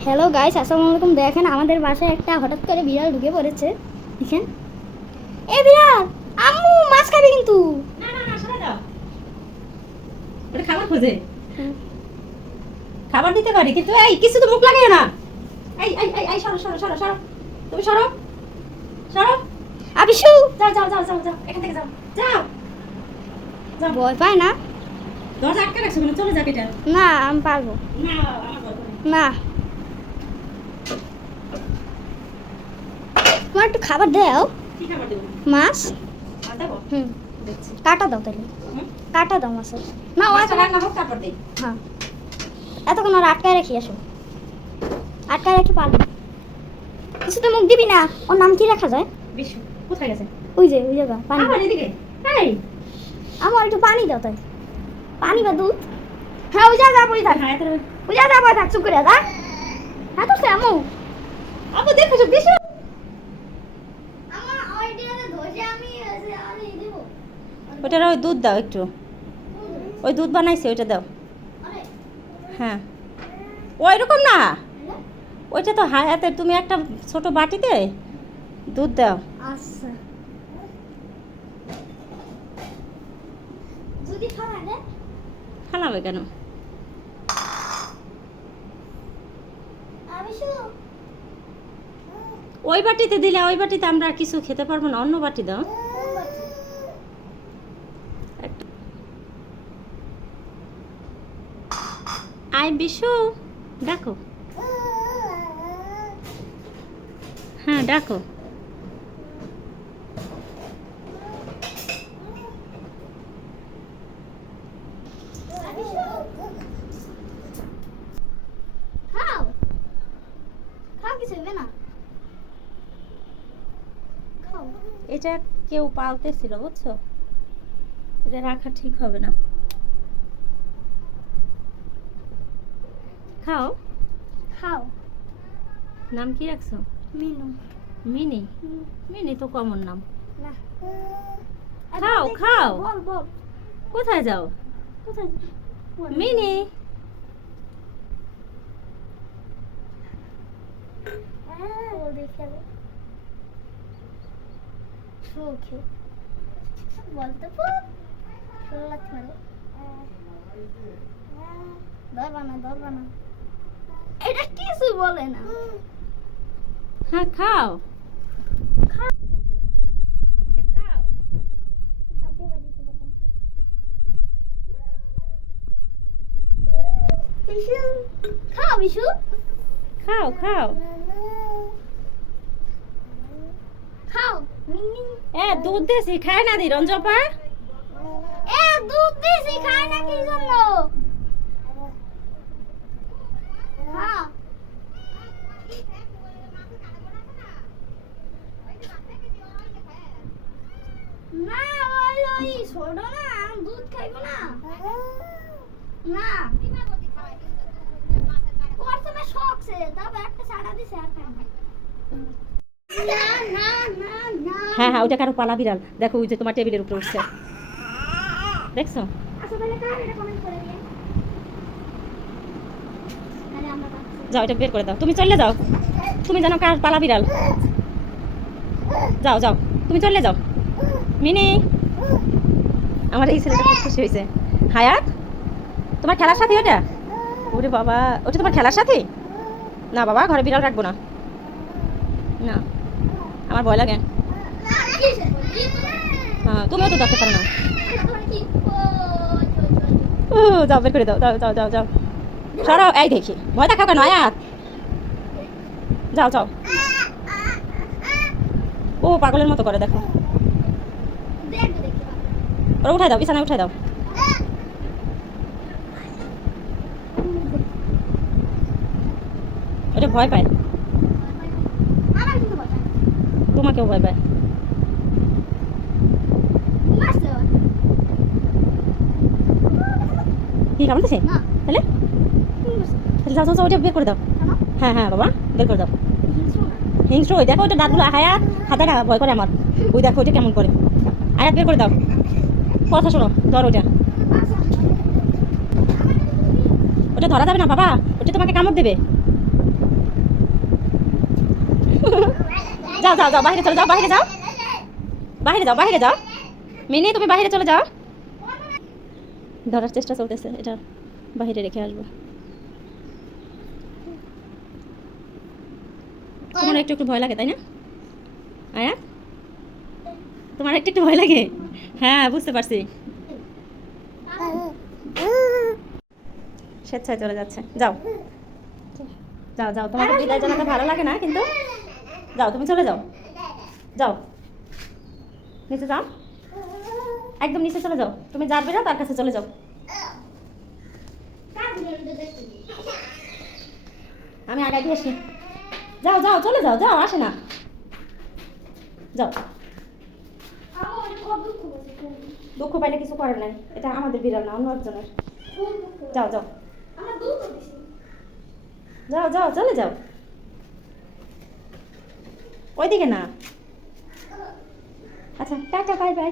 Hello guys আসসালামু আলাইকুম দেখেন আমাদের বাসায় একটা হঠাৎ করে বিড়াল ঢুকে পড়েছে। দেখেন। এ বিড়াল! আম্মু মাছ খাবে কিন্তু। না না না সরে দাও। ওটা খাবার খোঁজে। খাবার দিতে পারি কিন্তু এই কিছু তো মুখ লাগে না। এই এই এই এই সরো সরো সরো সরো। তুমি সরো। সরো। আবিশু! যাও যাও যাও যাও যাও। এখান থেকে যাও। যাও। যাও। ভয় পায় না? দরজা আটকে রাখছো চলে যাক এটা। না আমি পারব। না। না। তোমার একটু খাবার দাও। মাছ? হুম। কাটা দাও তাহলে। কাটা দাও মাছের। না ও মাছটা এখন রান্না হোক তারপর দিই। হ্যাঁ। এতক্ষণ আর আটকায় রাখি আসো। আটকায় রাখি পারব। কিছুতে মুখ দিবি না। ওর নাম কি রাখা যায়? বিশু কোথায় গেছে? ওই যে ওই জায়গা পানি। আবার এদিকে? এই! আমার একটু পানি দাও তাই। পানি বা দুধ? হ্যাঁ ওই যা বই থাক। হ্যাঁ ওই যা বই থাক চুপ করে যা। হ্যাঁ তো শ্যামু বিশু আমার আইডিয়াতে ধরে আমি আমি দেব ওটার ওই দুধ দাও একটু। ওই দুধ বানাইছে ওইটা দাও। হ্যাঁ। ওই রকম না। ওইটা তো হায়াতে তুমি একটা ছোট বাটিতে দুধ দাও। আচ্ছা। কেন? ওই বাটিতে দিলে ওই বাটিতে আমরা কিছু খেতে পারব না অন্য বাটি দাও একটা- আয় বিশু ডাকো। হ্যাঁ ডাকো। এটা কেউ পালতেছিল বুঝছ? এটা রাখা ঠিক হবে না। খাও খাও নাম কি রাখছো? মিনু। মিনি? মিনি তো কমন নাম। খাও, খাও। কোথায় যাও? মিনি। হ্যাঁ. বলতে পার ভালো লাগছে না রে। ধরবা না ধরবা না। এটা কিছু বলে না। হ্যাঁ খাও। খাও। বিশু খাও খাও খাও। খাও। মিনি এ দুধ দেছি খায় না দি রঞ্জপা? এ দুধ দিছি খায় না কি জন্য হ্যাঁ না ওই ওই ছোট না দুধ খাইবো না না। প্রথমে শখছে একটা সাড়া দিছে আর হ্যাঁ হ্যাঁ ওইটা কারও পালা বিড়াল। দেখো ওই যে তোমার টেবিলের উপরে উঠছে। দেখছ? আচ্ছা যাও এটা বের করে দাও। তুমি চলে যাও। তুমি জানো কার পালা বিড়াল। যাও যাও। তুমি চলে যাও। মিনি! আমার এই ছেলেটা খুব খুশি হয়েছে। হায়াত! তোমার খেলার সাথী ওটা ওরে বাবা, ওটা তোমার খেলার সাথী? না বাবা, ঘরে বিড়াল রাখব না। না, আমার ভয় লাগে। হ্যাঁ তুমিও তো দেখতে পারো না। ও যাও, বের করে দাও, যাও যাও যাও যাও। সরাও এই দেখি। ভয় দেখাও কেন, আয়াত? যাও যাও। ও, পাগলের মতো করে, দেখো। ওরা উঠাই দাও, বিছানায় উঠাই দাও। ওটা ভয় পায় তোমাকেও ভয় পায়। কি কামড়তেছে তাহলে? তাহলে যাও যাও যাও ওটা বের করে দাও। হ্যাঁ হ্যাঁ বাবা বের করে দাও। হিংস্র ওই দেখো ওটা দাঁতগুলো হায়াত হাতাটা ভয় করে আমার। ওই দেখো ওইটা কেমন করে। আয়াত বের করে দাও। কথা শোনো ধর ওটা। ওটা ধরা যাবে না বাবা। ওটা তোমাকে কামড় দেবে। যাও যাও যাও, বাইরে চলে, যাও, বাইরে যাও। বাইরে যাও বাইরে যাও। মিনি, তুমি বাইরে চলে যাও। ধরার চেষ্টা চলতেছে, এটা বাইরে রেখে আসব। তোমার একটু একটু ভয় লাগে, তাই না? আয়া? তোমার একটু একটু ভয় লাগে? হ্যাঁ বুঝতে পারছি। স্বেচ্ছায় চলে যাচ্ছে। যাও। যাও যাও, তোমাকে বিদায় জানাতে ভালো লাগে না, কিন্তু যাও, তুমি চলে যাও। যাও। নিচে যাও। একদম নিচে চলে যাও। তুমি যার বেরো তার কাছে চলে যাও। আমি আগে দিয়ে আসি। যাও যাও, চলে যাও যাও, আসে না। যাও। দুঃখ পাইলে কিছু করার নাই। এটা আমাদের বিড়াল না, অন্য একজনের। যাও যাও। যাও যাও, চলে যাও। ওইদিকে না। আচ্ছা টাটা বাই বাই।